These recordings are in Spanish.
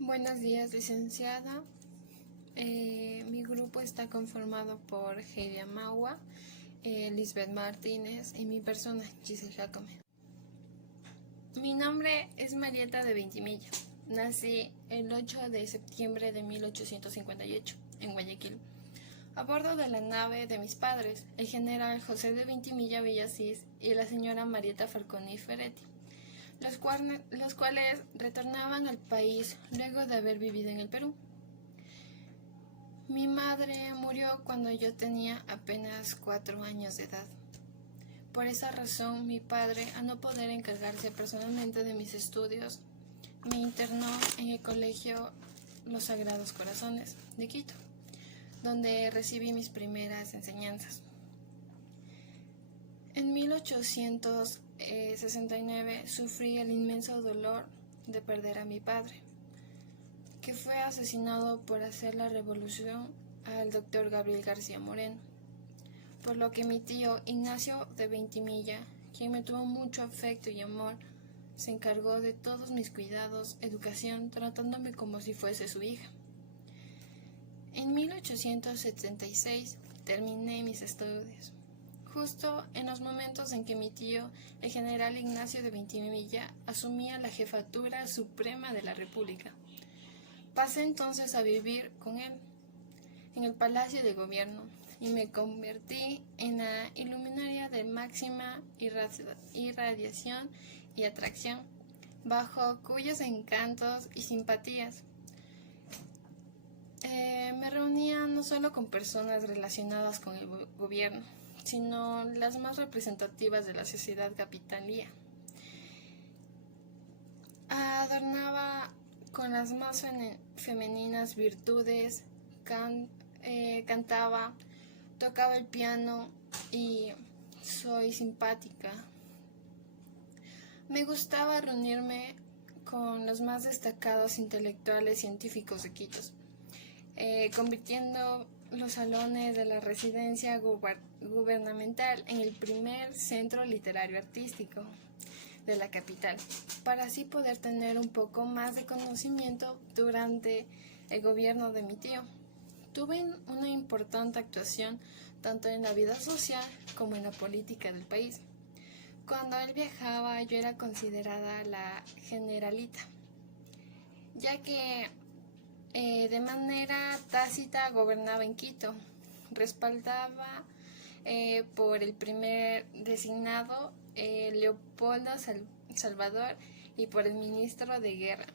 Buenos días, licenciada. Mi grupo está conformado por Heidia Maua, Lisbeth Martínez y mi persona, Giselle Jacome. Mi nombre es Marieta de Ventimilla. Nací el 8 de septiembre de 1858 en Guayaquil, a bordo de la nave de mis padres, el general José de Ventimilla Villasís y la señora Marieta Falconi Ferretti, los cuales retornaban al país luego de haber vivido en el Perú. Mi madre murió cuando yo tenía apenas 4 años de edad. Por esa razón, mi padre, a no poder encargarse personalmente de mis estudios, me internó en el colegio Los Sagrados Corazones de Quito, donde recibí mis primeras enseñanzas. En 1869 sufrí el inmenso dolor de perder a mi padre, que fue asesinado por hacer la revolución al doctor Gabriel García Moreno, por lo que mi tío Ignacio de Ventimilla, quien me tuvo mucho afecto y amor, se encargó de todos mis cuidados, educación, tratándome como si fuese su hija. En 1876 terminé mis estudios, justo en los momentos en que mi tío, el general Ignacio de Ventimilla, asumía la jefatura suprema de la República. Pasé entonces a vivir con él en el Palacio de Gobierno y me convertí en la iluminaria de máxima irradiación y atracción, bajo cuyos encantos y simpatías me reunía no solo con personas relacionadas con el gobierno, sino las más representativas de la sociedad capitalina. Adornaba con las más femeninas virtudes, cantaba, tocaba el piano y soy simpática. Me gustaba reunirme con los más destacados intelectuales científicos de Quito, convirtiendo los salones de la residencia gubernamental en el primer centro literario artístico de la capital, para así poder tener un poco más de conocimiento durante el gobierno de mi tío. Tuve una importante actuación tanto en la vida social como en la política del país. Cuando él viajaba, yo era considerada la generalita, ya que de manera tácita gobernaba en Quito, respaldaba por el primer designado Leopoldo Salvador y por el ministro de Guerra.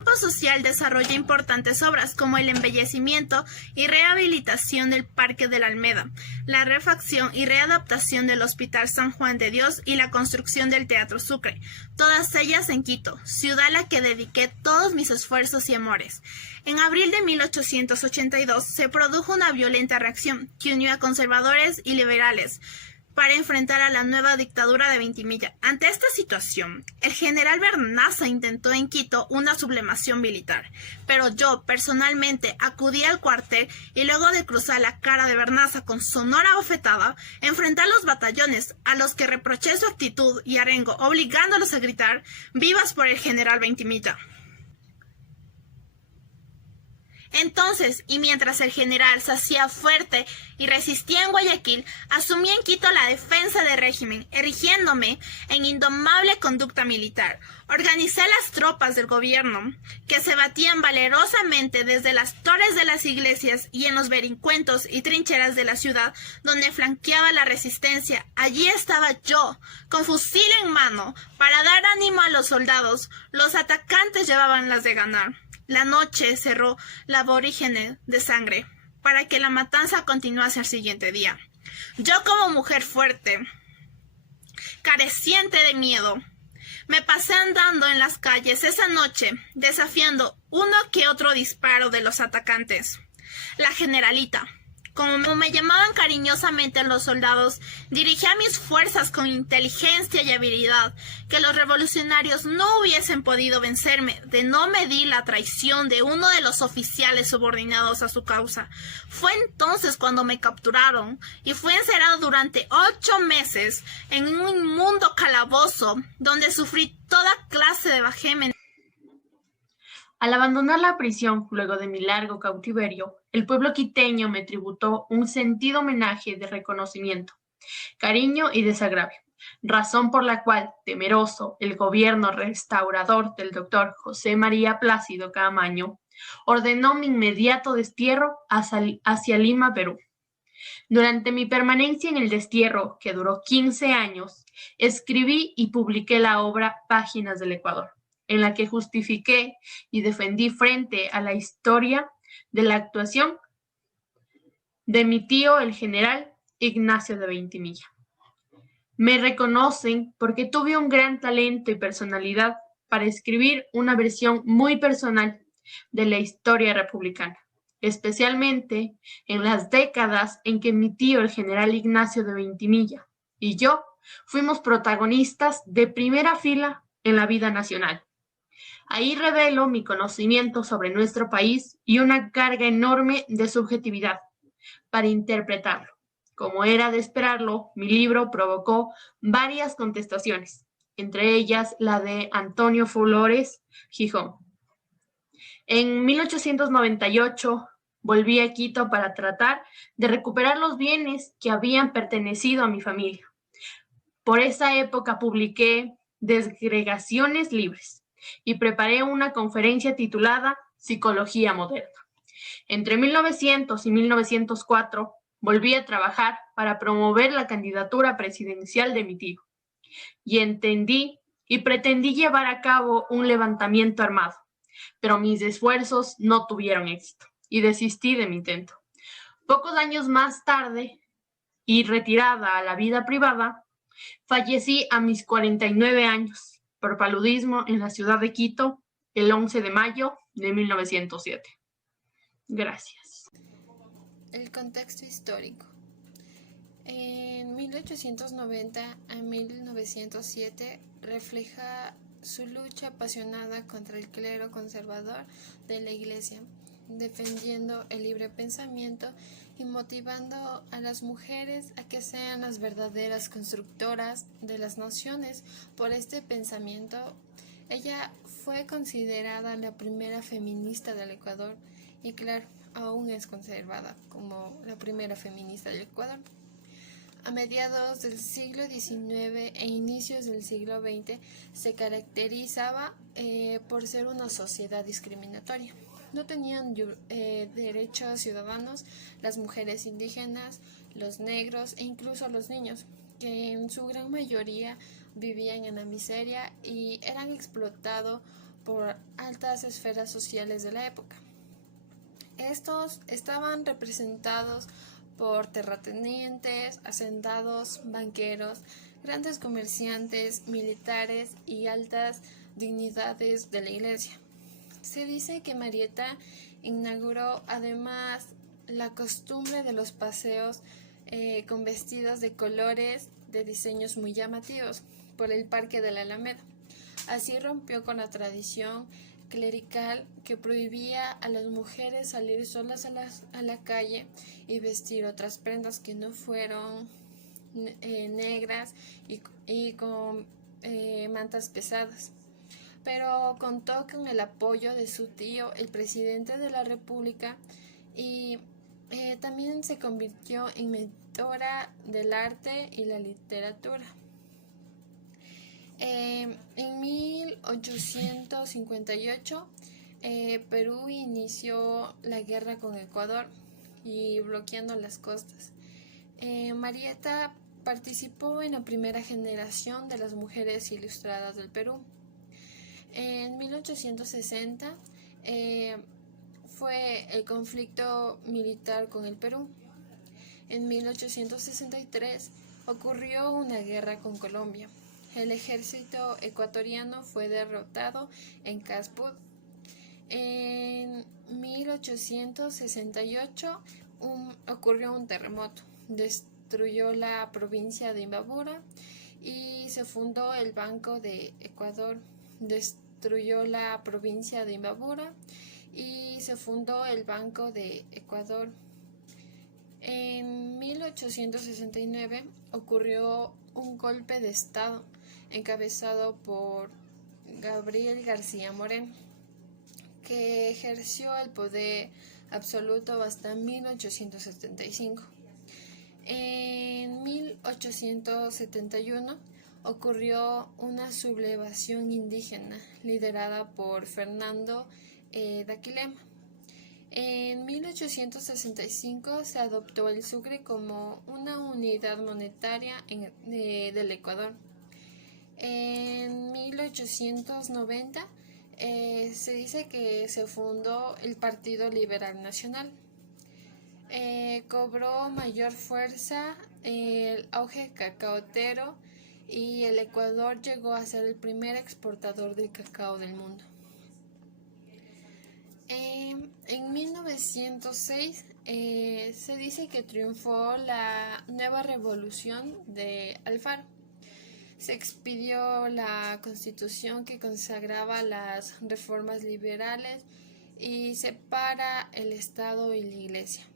El campo social desarrolla importantes obras como el embellecimiento y rehabilitación del Parque de la Alameda, la refacción y readaptación del Hospital San Juan de Dios y la construcción del Teatro Sucre, todas ellas en Quito, ciudad a la que dediqué todos mis esfuerzos y amores. En abril de 1882 se produjo una violenta reacción que unió a conservadores y liberales para enfrentar a la nueva dictadura de Ventimilla. Ante esta situación, el general Bernaza intentó en Quito una sublevación militar, pero yo personalmente acudí al cuartel y luego de cruzar la cara de Bernaza con sonora bofetada, enfrenté a los batallones, a los que reproché su actitud y arengo, obligándolos a gritar «¡Vivas por el general Ventimilla!». Entonces, y mientras el general se hacía fuerte y resistía en Guayaquil, asumí en Quito la defensa del régimen, erigiéndome en indomable conducta militar. Organicé las tropas del gobierno, que se batían valerosamente desde las torres de las iglesias y en los vericuetos y trincheras de la ciudad, donde flanqueaba la resistencia. Allí estaba yo, con fusil en mano, para dar ánimo a los soldados. Los atacantes llevaban las de ganar. La noche cerró la aborigen de sangre para que la matanza continuase al siguiente día. Yo, como mujer fuerte, careciente de miedo, me pasé andando en las calles esa noche, desafiando uno que otro disparo de los atacantes. La generalita, como me llamaban cariñosamente los soldados, dirigía mis fuerzas con inteligencia y habilidad, que los revolucionarios no hubiesen podido vencerme, de no medir la traición de uno de los oficiales subordinados a su causa. Fue entonces cuando me capturaron y fui encerrado durante 8 meses en un inmundo calabozo, donde sufrí toda clase de vejámenes. Al abandonar la prisión luego de mi largo cautiverio, el pueblo quiteño me tributó un sentido homenaje de reconocimiento, cariño y desagravio, razón por la cual, temeroso, el gobierno restaurador del doctor José María Plácido Caamaño ordenó mi inmediato destierro hacia Lima, Perú. Durante mi permanencia en el destierro, que duró 15 años, escribí y publiqué la obra Páginas del Ecuador, en la que justifiqué y defendí frente a la historia de la actuación de mi tío, el general Ignacio de Veintimilla. Me reconocen porque tuve un gran talento y personalidad para escribir una versión muy personal de la historia republicana, especialmente en las décadas en que mi tío, el general Ignacio de Veintimilla, y yo fuimos protagonistas de primera fila en la vida nacional. Ahí revelo mi conocimiento sobre nuestro país y una carga enorme de subjetividad para interpretarlo. Como era de esperarlo, mi libro provocó varias contestaciones, entre ellas la de Antonio Flores Gijón. En 1898 volví a Quito para tratar de recuperar los bienes que habían pertenecido a mi familia. Por esa época publiqué Desgregaciones Libres y preparé una conferencia titulada Psicología Moderna. Entre 1900 y 1904 volví a trabajar para promover la candidatura presidencial de mi tío y entendí y pretendí llevar a cabo un levantamiento armado, pero mis esfuerzos no tuvieron éxito y desistí de mi intento. Pocos años más tarde, y retirada a la vida privada, fallecí a mis 49 años por paludismo en la ciudad de Quito el 11 de mayo de 1907. Gracias. El contexto histórico. En 1890 a 1907 refleja su lucha apasionada contra el clero conservador de la Iglesia, defendiendo el libre pensamiento y motivando a las mujeres a que sean las verdaderas constructoras de las naciones. Por este pensamiento, ella fue considerada la primera feminista del Ecuador y claro, aún es conservada como la primera feminista del Ecuador. A mediados del siglo XIX e inicios del siglo XX se caracterizaba por ser una sociedad discriminatoria. No tenían derechos ciudadanos las mujeres indígenas, los negros e incluso los niños, que en su gran mayoría vivían en la miseria y eran explotados por altas esferas sociales de la época. Estos estaban representados por terratenientes, hacendados, banqueros, grandes comerciantes, militares y altas dignidades de la iglesia. Se dice que Marieta inauguró además la costumbre de los paseos con vestidos de colores de diseños muy llamativos por el Parque de la Alameda. Así rompió con la tradición clerical que prohibía a las mujeres salir solas a la calle y vestir otras prendas que no fueron negras y con mantas pesadas. Pero contó con el apoyo de su tío, el presidente de la República, y también se convirtió en mentora del arte y la literatura. En 1858, Perú inició la guerra con Ecuador y bloqueando las costas. Marieta participó en la primera generación de las mujeres ilustradas del Perú. En 1860 fue el conflicto militar con el Perú. En 1863 ocurrió una guerra con Colombia. El ejército ecuatoriano fue derrotado en Caspud. En 1868 ocurrió un terremoto. Destruyó la provincia de Imbabura y se fundó el Banco de Ecuador. Destruyó la provincia de Imbabura y se fundó el Banco de Ecuador. En 1869 ocurrió un golpe de Estado encabezado por Gabriel García Moreno, que ejerció el poder absoluto hasta 1875. En 1871 ocurrió una sublevación indígena liderada por Fernando Daquilema. En 1865 se adoptó el sucre como una unidad monetaria del Ecuador. En 1890 se dice que se fundó el Partido Liberal Nacional. Cobró mayor fuerza el auge cacaotero y el Ecuador llegó a ser el primer exportador de cacao del mundo. En 1906 se dice que triunfó la nueva revolución de Alfaro. Se expidió la constitución que consagraba las reformas liberales y separa el Estado y la Iglesia.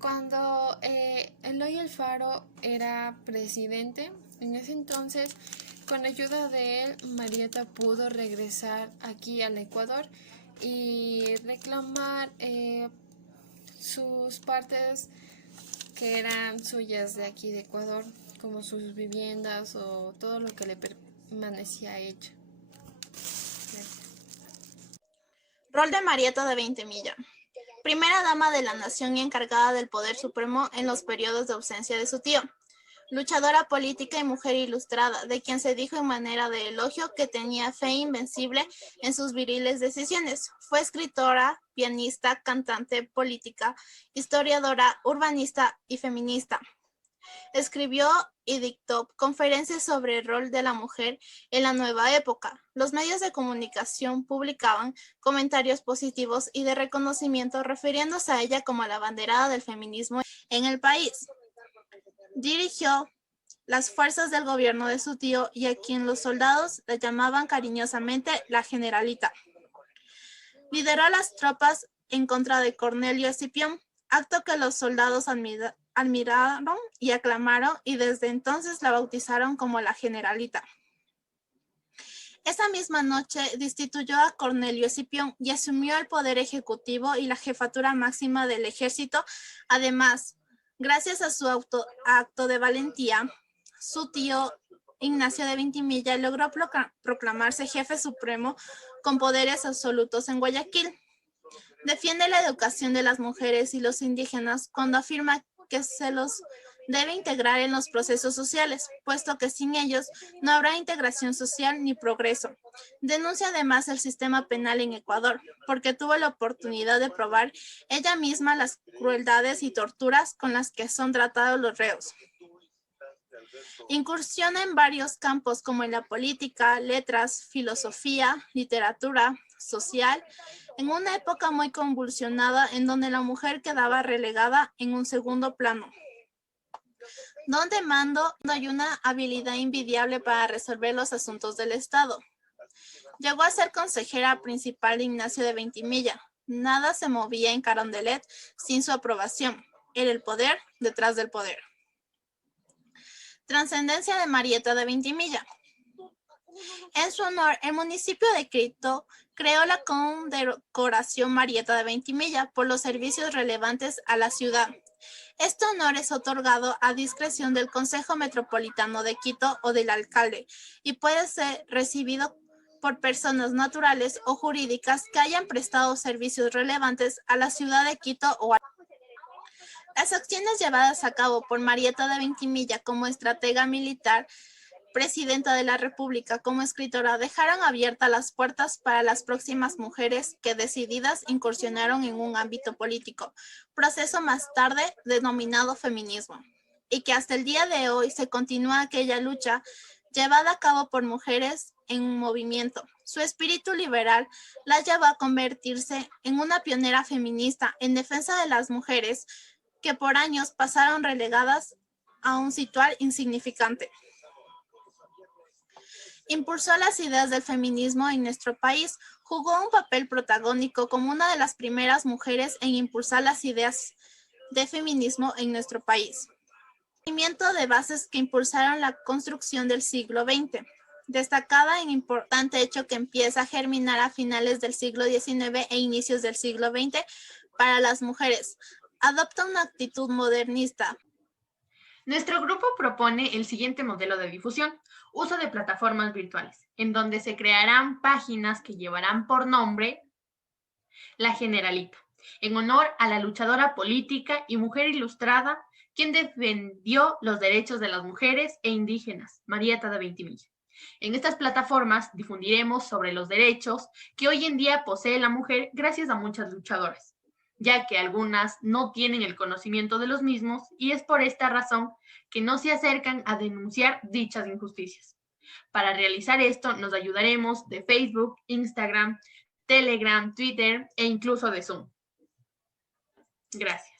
Cuando Eloy Alfaro era presidente, en ese entonces, con ayuda de él, Marieta pudo regresar aquí al Ecuador y reclamar sus partes que eran suyas de aquí de Ecuador, como sus viviendas o todo lo que le permanecía hecho. Rol de Marieta de Veintimilla. Primera dama de la nación y encargada del poder supremo en los periodos de ausencia de su tío. Luchadora política y mujer ilustrada, de quien se dijo en manera de elogio que tenía fe invencible en sus viriles decisiones. Fue escritora, pianista, cantante, política, historiadora, urbanista y feminista. Escribió y dictó conferencias sobre el rol de la mujer en la nueva época. Los medios de comunicación publicaban comentarios positivos y de reconocimiento refiriéndose a ella como la abanderada del feminismo en el país. Dirigió las fuerzas del gobierno de su tío y a quien los soldados le llamaban cariñosamente la Generalita. Lideró las tropas en contra de Cornelio Escipión, acto que los soldados admiraron y aclamaron, y desde entonces la bautizaron como la Generalita. Esa misma noche destituyó a Cornelio Escipión y asumió el poder ejecutivo y la jefatura máxima del ejército. Además, gracias a su acto de valentía, su tío Ignacio de Veintimilla logró proclamarse jefe supremo con poderes absolutos en Guayaquil. Defiende la educación de las mujeres y los indígenas cuando afirma que se los debe integrar en los procesos sociales, puesto que sin ellos no habrá integración social ni progreso. Denuncia además el sistema penal en Ecuador, porque tuvo la oportunidad de probar ella misma las crueldades y torturas con las que son tratados los reos. Incursiona en varios campos como en la política, letras, filosofía, literatura, social, en una época muy convulsionada en donde la mujer quedaba relegada en un segundo plano. Donde mando hay una habilidad envidiable para resolver los asuntos del Estado. Llegó a ser consejera principal de Ignacio de Veintimilla. Nada se movía en Carondelet sin su aprobación. Era el poder detrás del poder. Trascendencia de Marieta de Veintimilla. En su honor, el municipio de Quito creó la condecoración Marieta de Veintimilla por los servicios relevantes a la ciudad. Este honor es otorgado a discreción del Consejo Metropolitano de Quito o del alcalde y puede ser recibido por personas naturales o jurídicas que hayan prestado servicios relevantes a la ciudad de Quito o a las acciones llevadas a cabo por Marieta de Veintimilla como estratega militar, presidenta de la República, como escritora, dejaron abiertas las puertas para las próximas mujeres que decididas incursionaron en un ámbito político, proceso más tarde denominado feminismo, y que hasta el día de hoy se continúa aquella lucha llevada a cabo por mujeres en un movimiento. Su espíritu liberal la llevó a convertirse en una pionera feminista en defensa de las mujeres que por años pasaron relegadas a un situar insignificante. Impulsó las ideas del feminismo en nuestro país, jugó un papel protagónico como una de las primeras mujeres en impulsar las ideas de feminismo en nuestro país. Movimiento de bases que impulsaron la construcción del siglo XX. destacada e importante hecho que empieza a germinar a finales del siglo XIX e inicios del siglo XX para las mujeres. Adopta una actitud modernista. Nuestro grupo propone el siguiente modelo de difusión: uso de plataformas virtuales, en donde se crearán páginas que llevarán por nombre La Generalita, en honor a la luchadora política y mujer ilustrada, quien defendió los derechos de las mujeres e indígenas, Marieta de Ventimiglia. En estas plataformas difundiremos sobre los derechos que hoy en día posee la mujer gracias a muchas luchadoras, ya que algunas no tienen el conocimiento de los mismos y es por esta razón que no se acercan a denunciar dichas injusticias. Para realizar esto nos ayudaremos de Facebook, Instagram, Telegram, Twitter e incluso de Zoom. Gracias.